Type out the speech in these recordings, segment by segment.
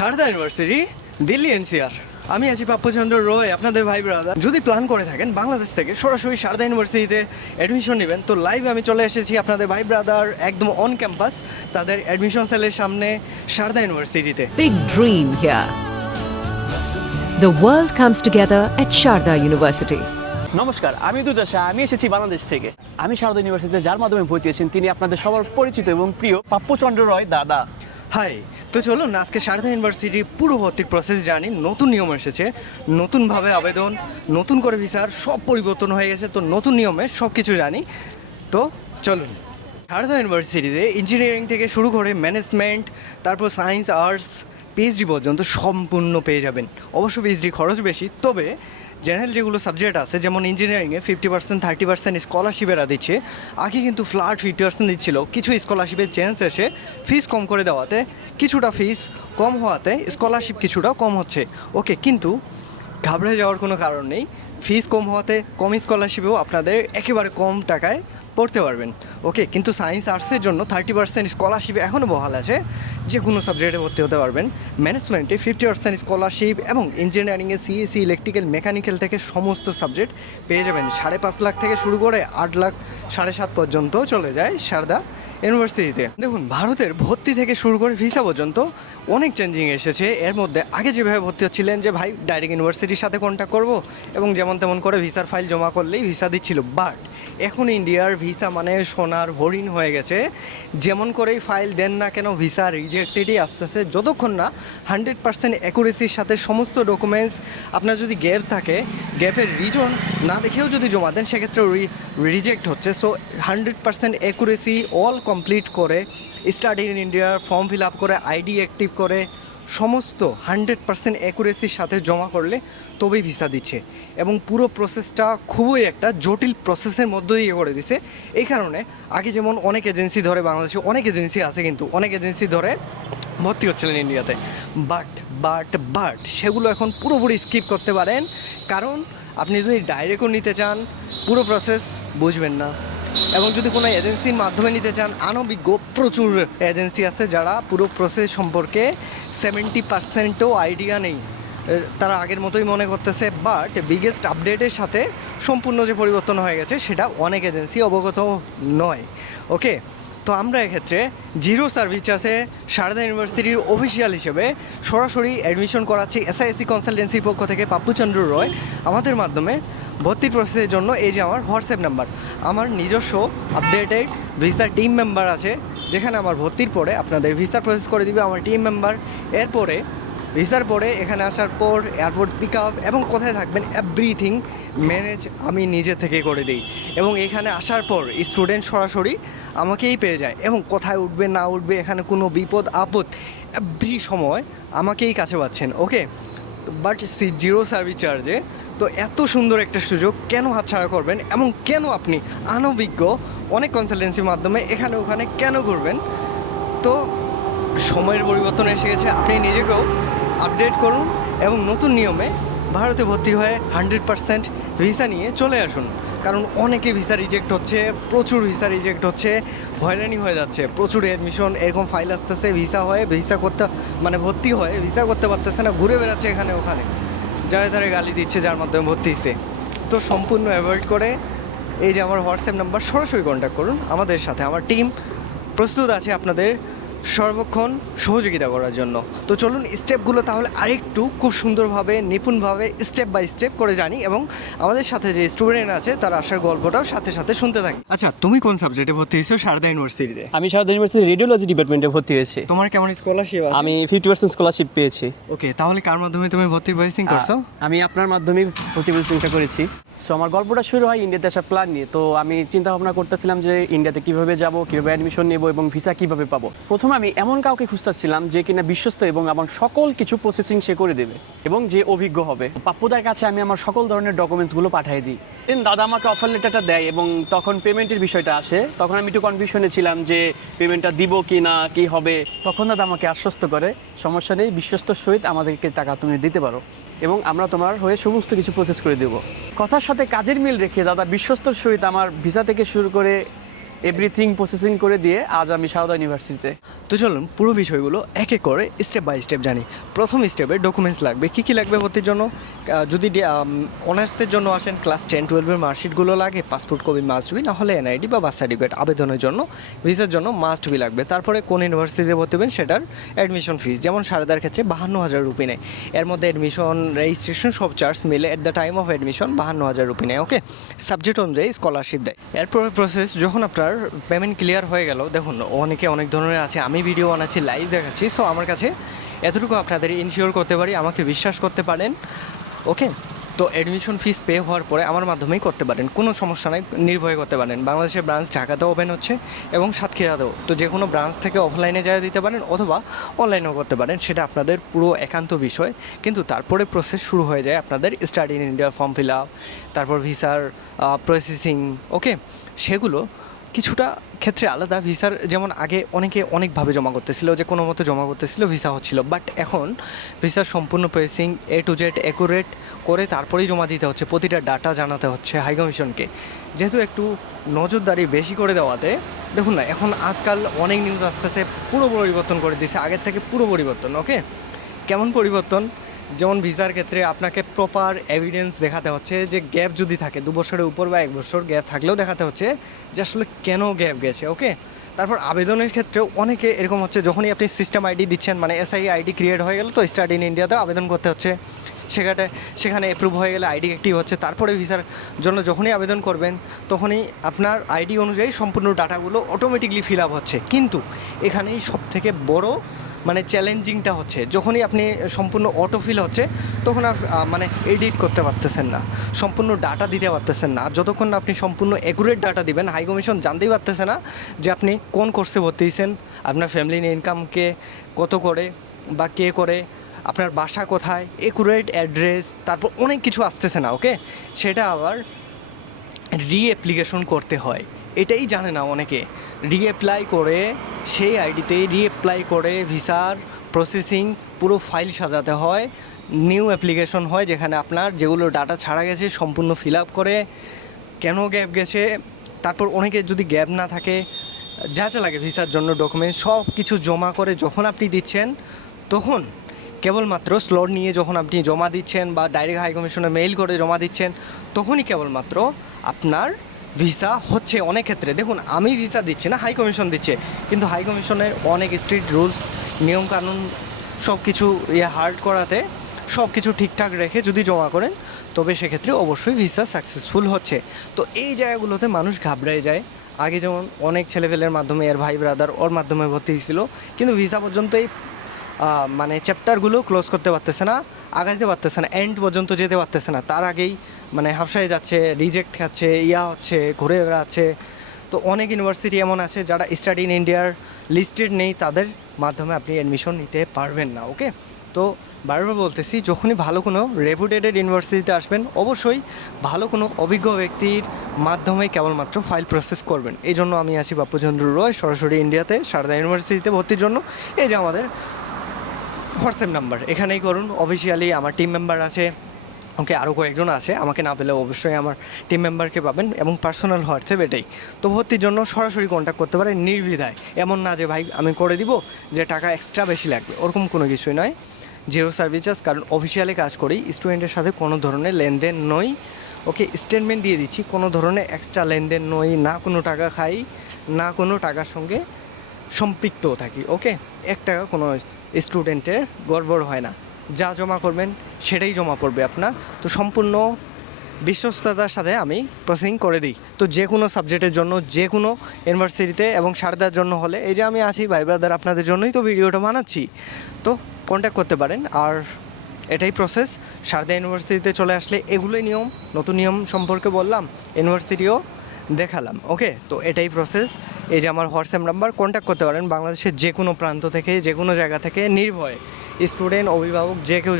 Sharada university, Delhi NCR. আমি আছি পাপ্পুচন্দ্র রয়, আপনাদের ভাই ব্রাদার। যদি প্ল্যান করে থাকেন বাংলাদেশ থেকে সরাসরি শারদা ইউনিভার্সিটিতে অ্যাডমিশন নেবেন, তো লাইভে আমি চলে এসেছি আপনাদের ভাই ব্রাদার একদম অন ক্যাম্পাস তাদের অ্যাডমিশন সেলের সামনে শারদা ইউনিভার্সিটিতে। Big dream here. The world comes together at Sharda University. নমস্কার, আমি দুজা শাহ। আমি এসেছি বাংলাদেশ থেকে। আমি শারদা ইউনিভার্সিটিতে যার মাধ্যমে ভর্তি হয়েছেন তিনি আপনাদের সবার পরিচিত এবং প্রিয় পাপ্পুচন্দ্র রয় দাদা। হাই, তো চলুন আজকে শারদা ইউনিভার্সিটির পুরো ভর্তির প্রসেস জানি। নতুন নিয়ম এসেছে, নতুনভাবে আবেদন, নতুন করে ভিসার সব পরিবর্তন হয়ে গেছে, তো নতুন নিয়মে সব কিছু জানি। তো চলুন, শারদা ইউনিভার্সিটিতে ইঞ্জিনিয়ারিং থেকে শুরু করে ম্যানেজমেন্ট, তারপর সায়েন্স, আর্টস, পিএইচডি পর্যন্ত সম্পূর্ণ পেয়ে যাবেন। অবশ্য পিএইচডি খরচ বেশি, তবে জেনারেল যেগুলো সাবজেক্ট আছে যেমন ইঞ্জিনিয়ারিংয়ে 50%, 30% স্কলারশিপেরা দিচ্ছে। আগে কিন্তু ফ্ল্যাট 50% দিচ্ছিল, কিছু স্কলারশিপের চেঞ্জ এসে ফিস কম করে দেওয়াতে, কিছুটা ফিস কম হওয়াতে স্কলারশিপ কিছুটা কম হচ্ছে। ওকে, কিন্তু ঘাবড়ে যাওয়ার কোনো কারণ নেই। ফিস কম হওয়াতে কম স্কলারশিপেও আপনাদের একেবারে কম টাকায় পড়তে পারবেন। ওকে, কিন্তু সায়েন্স আর্টসের জন্য 30% স্কলারশিপ এখনও বহাল আছে, যে কোনো সাবজেক্টে ভর্তি হতে পারবেন। ম্যানেজমেন্টে 50% স্কলারশিপ এবং ইঞ্জিনিয়ারিংয়ে সিএসসি, ইলেকট্রিক্যাল, মেকানিক্যাল থেকে সমস্ত সাবজেক্ট পেয়ে যাবেন। 5.5 লাখ থেকে শুরু করে 8 লাখ 7.5 পর্যন্ত চলে যায় শারদা ইউনিভার্সিটিতে। দেখুন, ভারতের ভর্তি থেকে শুরু করে ভিসা পর্যন্ত অনেক চেঞ্জিং এসেছে। এর মধ্যে আগে যেভাবে ভর্তি হচ্ছিলেন যে ভাই ডাইরেক্ট ইউনিভার্সিটির সাথে কন্ট্যাক্ট করবো এবং যেমন তেমন করে ভিসার ফাইল জমা করলেই ভিসা দিচ্ছিল, বাট এখন ইন্ডিয়ার ভিসা মানে সোনার হরিণ হয়ে গেছে। যেমন করেই ফাইল দেন না কেন ভিসা রিজেক্টেডই আসতেছে, যতক্ষণ না 100% অ্যাকুরেসির সাথে সমস্ত ডকুমেন্টস, আপনার যদি গ্যাপ থাকে গ্যাপের রিজন না দেখেও যদি জমা দেন সেক্ষেত্রে রিজেক্ট হচ্ছে। সো 100% অ্যাকুরেসি অল কমপ্লিট করে, স্টাডি ইন ইন্ডিয়ার ফর্ম ফিল আপ করে, আইডি অ্যাক্টিভ করে, সমস্ত 100% অ্যাকুরেসির সাথে জমা করলে তবেই ভিসা দিচ্ছে। এবং পুরো প্রসেসটা খুবই একটা জটিল প্রসেসের মধ্য দিয়ে করে দিছে। এই কারণে আগে যেমন অনেক এজেন্সি ধরে, বাংলাদেশে অনেক এজেন্সি আছে কিন্তু অনেক এজেন্সি ধরে ভর্তি হচ্ছিলেন ইন্ডিয়াতে, বাট সেগুলো এখন পুরোপুরি স্কিপ করতে পারেন। কারণ আপনি যদি ডাইরেক্টও নিতে চান পুরো প্রসেস বুঝবেন না, এবং যদি কোনো এজেন্সির মাধ্যমে নিতে চান অনভিজ্ঞ প্রচুর এজেন্সি আছে যারা পুরো প্রসেস সম্পর্কে 70%ও আইডিয়া নেই, তারা আগের মতোই মনে করতেছে। বাট বিগেস্ট আপডেটের সাথে সম্পূর্ণ যে পরিবর্তন হয়ে গেছে সেটা অনেক এজেন্সি অবগত নয়। ওকে, তো আমরা এক্ষেত্রে জিরো সার্ভিস চার্জে শারদা ইউনিভার্সিটির অফিসিয়াল হিসেবে সরাসরি অ্যাডমিশন করাচ্ছি এসআইএসসি কনসালটেন্সির পক্ষ থেকে পাপ্পুচন্দ্র রয়। আমাদের মাধ্যমে ভর্তির প্রসেসের জন্য এই যে আমার হোয়াটসঅ্যাপ নাম্বার, আমার নিজস্ব আপডেটেড ভিসার টিম মেম্বার আছে, যেখানে আমার ভর্তির পরে আপনাদের ভিসা প্রসেস করে দিবে আমার টিম মেম্বার। এরপরে ভিসার পরে এখানে আসার পর এয়ারপোর্ট পিক আপ এবং কোথায় থাকবেন এভরিথিং ম্যানেজ আমি নিজে থেকে করে দিই। এবং এখানে আসার পর স্টুডেন্ট সরাসরি আমাকেই পেয়ে যায়, এবং কোথায় উঠবে না উঠবে এখানে কোনো বিপদ আপদ এভরি সময় আমাকেই কাছে পাচ্ছেন। ওকে, বাট জিরো সার্ভিস চার্জে। তো এত সুন্দর একটা সুযোগ কেন হাতছাড়া করবেন, এবং কেন আপনি অনভিজ্ঞ অনেক কনসালটেন্সির মাধ্যমে এখানে ওখানে কেন করবেন? তো সময়ের পরিবর্তন এসে গেছে, আপনি নিজেকেও আপডেট করুন এবং নতুন নিয়মে ভারতে ভর্তি হয়ে 100% ভিসা নিয়ে চলে আসুন। কারণ অনেকে ভিসা রিজেক্ট হচ্ছে, প্রচুর ভিসা রিজেক্ট হচ্ছে, হয়রানি হয়ে যাচ্ছে, প্রচুর অ্যাডমিশন এরকম ফাইল আসতেছে, ভিসা হয়ে ভিসা করতে মানে ভর্তি হয়ে ভিসা করতে পারতেছে না, ঘুরে বেড়াচ্ছে এখানে ওখানে, যারে তারে গালি দিচ্ছে যার মাধ্যমে ভর্তি হচ্ছে। তো সম্পূর্ণ অ্যাভয়েড করে এই যে আমার হোয়াটসঅ্যাপ নাম্বার, সরাসরি কন্ট্যাক্ট করুন আমাদের সাথে। আমার টিম প্রস্তুত আছে আপনাদের সর্বক্ষণ সহযোগিতা করার জন্য। তো চলুন স্টেপগুলো তাহলে আরেকটু খুব সুন্দরভাবে নিপুণভাবে স্টেপ বাই স্টেপ করে জানি, এবং আমাদের সাথে যে স্টুডেন্ট আছে তার আসার গল্পটাও সাথে সাথে শুনতে থাকি। আচ্ছা, তুমি কোন সাবজেক্টে ভর্তি হয়েছো শারদা ইউনিভার্সিটিতে? আমি শারদা ইউনিভার্সিটি রেডিওলজি ডিপার্টমেন্টে ভর্তি হয়েছি। তোমার কেমন স্কলারশিপ? আমি 50% স্কলারশিপ পেয়েছি। ওকে, তাহলে কার মাধ্যমে তুমি ভর্তির প্রসেসিং করছো? আমি আপনার মাধ্যমে ভর্তি প্রসেসিংটা করেছি। সো আমার গল্পটা শুরু হয় ইন্ডিয়াতে আসার প্ল্যান নিয়ে। তো আমি চিন্তা ভাবনা করতেছিলাম যে ইন্ডিয়াতে কীভাবে যাব, কীভাবে অ্যাডমিশন নেব এবং ভিসা কীভাবে পাবো। প্রথমে আমি এমন কাউকে খুঁজতেছিলাম যে কিনা বিশ্বস্ত এবং আমার সকল কিছু প্রসেসিং সে করে দেবে এবং যে অভিজ্ঞ হবে। পাপ্পুদার কাছে আমি আমার সকল ধরনের ডকুমেন্টসগুলো পাঠিয়ে দিই। দেন দাদা আমাকে অফার লেটারটা দেয় এবং তখন পেমেন্টের বিষয়টা আসে। তখন আমি একটু কনফিউশনে ছিলাম যে পেমেন্টটা দিব কি না, কি হবে। তখন দাদা আমাকে আশ্বস্ত করে, সমস্যা নেই, বিশ্বস্ত সহিত আমাদেরকে টাকা তুমি দিতে পারো এবং আমরা তোমার হয়ে সমস্ত কিছু প্রসেস করে দেব। কথার সাথে কাজের মিল রেখে দাদা বিশ্বস্তর সহিত আমার ভিসা থেকে শুরু করে এভরিথিং প্রসেসিং করে দিয়ে আজ আমি শারদা ইউনিভার্সিটিতে। তো চলুন পুরো বিষয়গুলো এক এক করে স্টেপ বাই স্টেপ জানি। প্রথম স্টেপে ডকুমেন্টস লাগবে, কী কী লাগবে ভর্তির জন্য। যদি অনার্সের জন্য আসেন, ক্লাস 10-12-এর মার্কশিটগুলো লাগে, পাসপোর্ট কপি মাস্ট বি, নাহলে এনআইডি বা বার্থ সার্টিফিকেট। আবেদনের জন্য ভিসার জন্য মাস্ট বি লাগবে। তারপরে কোন ইউনিভার্সিটিতে ভর্তি হবেন সেটার অ্যাডমিশন ফিস, যেমন সারদার ক্ষেত্রে 52,000 রুপি নেয়। এর মধ্যে অ্যাডমিশন, রেজিস্ট্রেশন সব চার্জ মিলে at the time of admission 52,000 rupee নেয়। ওকে, সাবজেক্ট অনুযায়ী স্কলারশিপ দেয়। এরপরে প্রসেস, যখন আপনার পেমেন্ট ক্লিয়ার হয়ে গেল, দেখুন অনেকে অনেক ধরনের আছে, আমি ভিডিও বানাচ্ছি, লাইভ দেখাচ্ছি, সো আমার কাছে এতটুকু আপনাদের ইনশিওর করতে পারি, আমাকে বিশ্বাস করতে পারেন। ওকে, তো অ্যাডমিশন ফিস পে হওয়ার পরে আমার মাধ্যমেই করতে পারেন, কোনো সমস্যা নাই, নির্ভয় করতে পারেন। বাংলাদেশের ব্রাঞ্চ ঢাকাতেও ওপেন হচ্ছে এবং সাতক্ষীরাতেও, তো যে কোনো ব্রাঞ্চ থেকে অফলাইনে যায় দিতে পারেন অথবা অনলাইনেও করতে পারেন, সেটা আপনাদের পুরো একান্ত বিষয়। কিন্তু তারপরে প্রসেস শুরু হয়ে যায় আপনাদের study in India form fill up, তারপর ভিসার প্রসেসিং। ওকে, সেগুলো কিছুটা ক্ষেত্রে আলাদা। ভিসার যেমন আগে অনেকে অনেকভাবে জমা করতেছিল, যে কোনো মতো জমা করতেছিল, ভিসা হচ্ছিল, বাট এখন ভিসার সম্পূর্ণ processing A to Z accurate করে তারপরেই জমা দিতে হচ্ছে, প্রতিটা ডাটা জানাতে হচ্ছে হাই কমিশনকে। যেহেতু একটু নজরদারি বেশি করে দেওয়াতে, দেখুন না, এখন আজকাল অনেক নিউজ আসতেছে, পুরো পরিবর্তন করে দিয়েছে, আগের থেকে পুরো পরিবর্তন। ওকে, কেমন পরিবর্তন? যেমন ভিসার ক্ষেত্রে আপনাকে প্রপার এভিডেন্স দেখাতে হচ্ছে, যে গ্যাপ যদি থাকে 2 বছরের উপর বা 1 বছর গ্যাপ থাকলেও দেখাতে হচ্ছে যে আসলে কেন গ্যাপ গেছে। ওকে, তারপর আবেদনের ক্ষেত্রেও অনেকে এরকম হচ্ছে, যখনই আপনি সিস্টেম আইডি দিচ্ছেন, মানে SI আইডি ক্রিয়েট হয়ে গেল, তো স্টাডি ইন ইন্ডিয়াতে আবেদন করতে হচ্ছে, সেখানে অ্যাপ্রুভ হয়ে গেলে আইডি অ্যাক্টিভ হচ্ছে। তারপরে ভিসার জন্য যখনই আবেদন করবেন, তখনই আপনার আইডি অনুযায়ী সম্পূর্ণ ডাটাগুলো অটোমেটিকলি ফিল আপ হচ্ছে। কিন্তু এখানেই সবথেকে বড় মানে চ্যালেঞ্জিংটা হচ্ছে, যখনই আপনি সম্পূর্ণ অটো ফিল হচ্ছে, তখন আর মানে এডিট করতে পারতেছেন না, সম্পূর্ণ ডাটা দিতে পারতেছেন না। আর যতক্ষণ না আপনি সম্পূর্ণ অ্যাকুরেট ডাটা দিবেন, হাই কমিশন জানতেই পারতেছে না যে আপনি কোন কোর্সে ভর্তি হয়েছেন, আপনার ফ্যামিলি ইনকামকে কত করে বা কে করে, আপনার বাসা কোথায়, অ্যাকুরেট অ্যাড্রেস, তারপর অনেক কিছু আসতেছে না। ওকে, সেটা আবার রিঅ্যাপ্লিকেশন করতে হয়, এটাই জানে না অনেকে। রিঅ্যাপ্লাই করে সেই আইডিতে রিঅ্যাপ্লাই করে ভিসার প্রসেসিং পুরো ফাইল সাজাতে হয়, নিউ অ্যাপ্লিকেশন হয়, যেখানে আপনার যেগুলো ডাটা ছাড়া গেছে সম্পূর্ণ ফিল আপ করে, কেন গ্যাপ গেছে, তারপর অনেকের যদি গ্যাপ না থাকে, যা যা লাগে ভিসার জন্য ডকুমেন্ট সব কিছু জমা করে যখন আপনি দিচ্ছেন, তখন কেবলমাত্র স্লট নিয়ে যখন আপনি জমা দিচ্ছেন বা ডাইরেক্ট হাই কমিশনে মেইল করে জমা দিচ্ছেন, তখনই কেবলমাত্র আপনার ভিসা হচ্ছে। অনেক ক্ষেত্রে দেখুন, আমি ভিসা দিচ্ছি না, হাই কমিশন দিচ্ছে, কিন্তু হাই কমিশনের অনেক স্ট্রিক্ট রুলস, নিয়মকানুন সব কিছু হার্ড করাতে সব কিছু ঠিকঠাক রেখে যদি জমা করেন, তবে সেক্ষেত্রে অবশ্যই ভিসা সাকসেসফুল হচ্ছে। তো এই জায়গাগুলোতে মানুষ ঘাবড়ে যায়। আগে যেমন অনেক ছেলেপেলের মাধ্যমে, এর ভাই ব্রাদার ওর মাধ্যমে ভর্তি হয়েছিল, কিন্তু ভিসা পর্যন্ত এই মানে চ্যাপ্টারগুলো ক্লোজ করতে পারতেছে না, আগাইতে পারতেছে না, এন্ড পর্যন্ত যেতে পারতেছে না, তার আগেই মানে হাফসায় যাচ্ছে, রিজেক্ট খাচ্ছে, হচ্ছে, ঘুরে বেড়াচ্ছে। তো অনেক ইউনিভার্সিটি এমন আছে যারা স্টাডি ইন ইন্ডিয়ার লিস্টেড নেই, তাদের মাধ্যমে আপনি অ্যাডমিশন নিতে পারবেন না। ওকে, তো বারবার বলতেছি, যখনই ভালো কোনো রেপুটেটেড ইউনিভার্সিটিতে আসবেন, অবশ্যই ভালো কোনো অভিজ্ঞ ব্যক্তির মাধ্যমে কেবলমাত্র ফাইল প্রসেস করবেন। এই জন্য আমি আছি বাপ্পুচন্দ্র রয়, সরাসরি ইন্ডিয়াতে সারদা ইউনিভার্সিটিতে ভর্তির জন্য। এই যে আমাদের হোয়াটসঅ্যাপ নাম্বার, এখানেই করুন। অফিসিয়ালি আমার টিম মেম্বার আছে, ওকে, আরও কয়েকজন আছে, আমাকে না পেলে অবশ্যই আমার টিম মেম্বারকে পাবেন, এবং পার্সোনাল হোয়াটসঅ্যাপ এটাই। তো ভর্তির জন্য সরাসরি কন্ট্যাক্ট করতে পারেন নির্দ্বিধায়। এমন না যে ভাই আমি করে দিব, যে টাকা এক্সট্রা বেশি লাগবে, ওরকম কোনো কিছুই নয়। জিরো সার্ভিস চার্জ, কারণ অফিসিয়ালি কাজ করি, স্টুডেন্টের সাথে কোনো ধরনের লেনদেন নই। ওকে, স্টেটমেন্ট দিয়ে দিচ্ছি, কোনো ধরনের এক্সট্রা লেনদেন নই, না কোনো টাকা খাই, না কোনো টাকার সঙ্গে সম্পৃক্তও থাকি। ওকে, 1 টাকা কোনো স্টুডেন্টের গড়বড় হয় না, যা জমা করবেন সেটাই জমা পড়বে আপনার। তো সম্পূর্ণ বিশ্বস্ততার সাথে আমি প্রসেসিং করে দিই। তো যে কোনো সাবজেক্টের জন্য, যে কোনো ইউনিভার্সিটিতে, এবং সারদার জন্য হলে, এই যে আমি আছি ভাই ব্রাদার, আপনাদের জন্যই তো ভিডিওটা বানাচ্ছি, তো কন্ট্যাক্ট করতে পারেন। আর এটাই প্রসেস। সারদা ইউনিভার্সিটিতে চলে আসলে এগুলোই নিয়ম, নতুন নিয়ম সম্পর্কে বললাম, ইউনিভার্সিটিও দেখালাম। ওকে, তো এটাই প্রসেস। এই যে আমার হোয়াটসঅ্যাপ নাম্বার, কন্ট্যাক্ট করতে পারেন বাংলাদেশের যে কোনো প্রান্ত থেকে, যে কোনো জায়গা থেকে, নির্ভয়ে স্টুডেন্ট, অভিভাবক, যে কেউ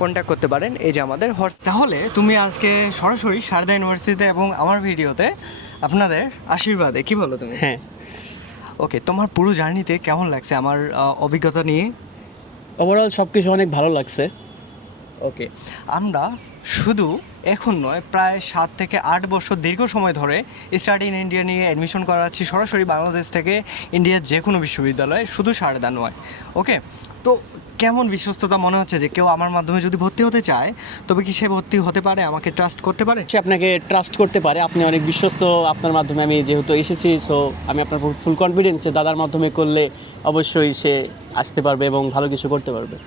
কন্ট্যাক্ট করতে পারেন। এই যে আমাদের হোয়াটসঅ্যাপ। তাহলে তুমি আজকে সরাসরি সারদা ইউনিভার্সিটিতে এবং আমার ভিডিওতে আপনাদের আশীর্বাদে, কি বলো তুমি? হ্যাঁ। ওকে, তোমার পুরো জার্নিতে কেমন লাগছে আমার অভিজ্ঞতা নিয়ে? ওভারঅল সব কিছু অনেক ভালো লাগছে। ওকে, আমরা শুধু এখন নয়, প্রায় 7 থেকে 8 বছর দীর্ঘ সময় ধরে স্টাডি ইন ইন্ডিয়া নিয়ে অ্যাডমিশন করাচ্ছি সরাসরি বাংলাদেশ থেকে ইন্ডিয়ার যে কোনো বিশ্ববিদ্যালয়ে, শুধু সারদা নয়। ওকে, তো কেমন বিশ্বস্ততা মনে হচ্ছে যে কেউ আমার মাধ্যমে যদি ভর্তি হতে চায় তবে কি সে ভর্তি হতে পারে, আমাকে ট্রাস্ট করতে পারে? সে আপনাকে ট্রাস্ট করতে পারে, আপনি অনেক বিশ্বস্ত, আপনার মাধ্যমে আমি যেহেতু এসেছি, সো আমি আপনার ফুল কনফিডেন্স যে দাদার মাধ্যমে করলে অবশ্যই সে আসতে পারবে এবং ভালো কিছু করতে পারবে।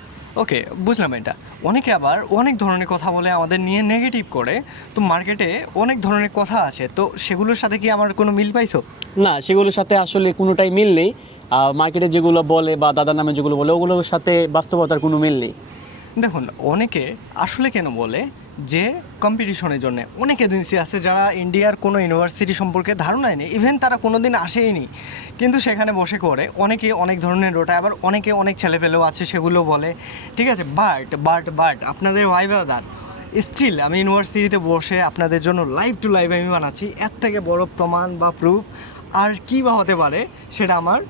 ওকে, বুঝলাম এটা। অনেকে আবার অনেক ধরনের কথা বলে আমাদের নিয়ে নেগেটিভ করে, তো মার্কেটে অনেক ধরনের কথা আছে, তো সেগুলোর সাথে কি আমার কোনো মিল পাইছো? না, সেগুলোর সাথে আসলে কোনোটাই মিল নেই। মার্কেটে যেগুলো বলে বা দাদার নামে যেগুলো বলে ওগুলোর সাথে বাস্তবতার কোনো মিল নেই। দেখুন, অনেকে আসলে কেন বলে যে কম্পিটিশনের জন্য। অনেক এজেন্সি আছে যারা ইন্ডিয়ার কোনো ইউনিভার্সিটি সম্পর্কে ধারণাই নেই, ইভেন তারা কোনো দিন আসেইনি, কিন্তু সেখানে বসে করে অনেকে অনেক ধরনের রোটায়, আবার অনেকে অনেক ছেলেপেলেও আছে সেগুলো বলে, ঠিক আছে। বাট আপনাদের ভাই ব্রাদার স্টিল আমি ইউনিভার্সিটিতে বসে আপনাদের জন্য লাইভ টু লাইভ আমি বানাচ্ছি। এর থেকে বড় প্রমাণ বা প্রুফ আর কী বা হতে পারে সেটা আমার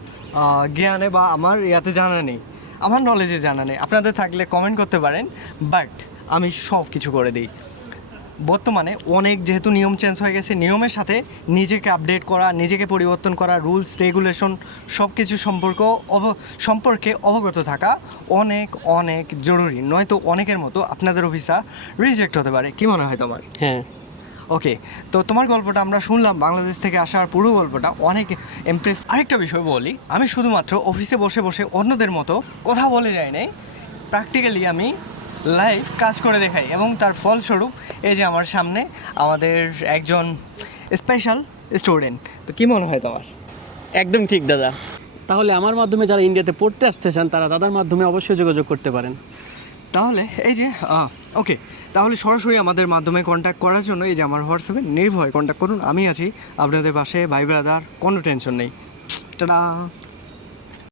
জ্ঞানে বা আমার ইয়াতে জানা নেই, আমার নলেজে জানা নেই। আপনাদের থাকলে কমেন্ট করতে পারেন, বাট আমি সব কিছু করে দিই। বর্তমানে অনেক যেহেতু নিয়ম চেঞ্জ হয়ে গেছে, নিয়মের সাথে নিজেকে আপডেট করা, নিজেকে পরিবর্তন করা, রুলস রেগুলেশন সব কিছু সম্পর্কে অবগত থাকা অনেক অনেক জরুরি, নয়তো অনেকের মতো আপনাদেরও ভিসা রিজেক্ট হতে পারে। কী মনে হয় তোমার? হ্যাঁ। ওকে, তো তোমার গল্পটা আমরা শুনলাম, বাংলাদেশ থেকে আসার পুরো গল্পটা অনেক ইমপ্রেস। আরেকটা বিষয় বলি, আমি শুধুমাত্র অফিসে বসে বসে অন্যদের মতো কথা বলে যাই নাই, প্র্যাকটিক্যালি আমি লাইভ কাজ করে দেখাই, এবং তার ফলস্বরূপ এই যে আমার সামনে আমাদের একজন স্পেশাল স্টুডেন্ট। তো কী মনে হয় তোমার? একদম ঠিক দাদা। তাহলে আমার মাধ্যমে যারা ইন্ডিয়াতে পড়তে আসতে চান তারা দাদার মাধ্যমে অবশ্যই যোগাযোগ করতে পারেন। তাহলে এই যে ওকে, তাহলে সরাসরি আমাদের মাধ্যমে কন্ট্যাক্ট করার জন্য এই যে আমার হোয়াটসঅ্যাপে নির্ভয় কন্ট্যাক্ট করুন, আমি আছি আপনাদের পাশে, ভাই ব্রাদার, কোনো টেনশন নেই। টাটা।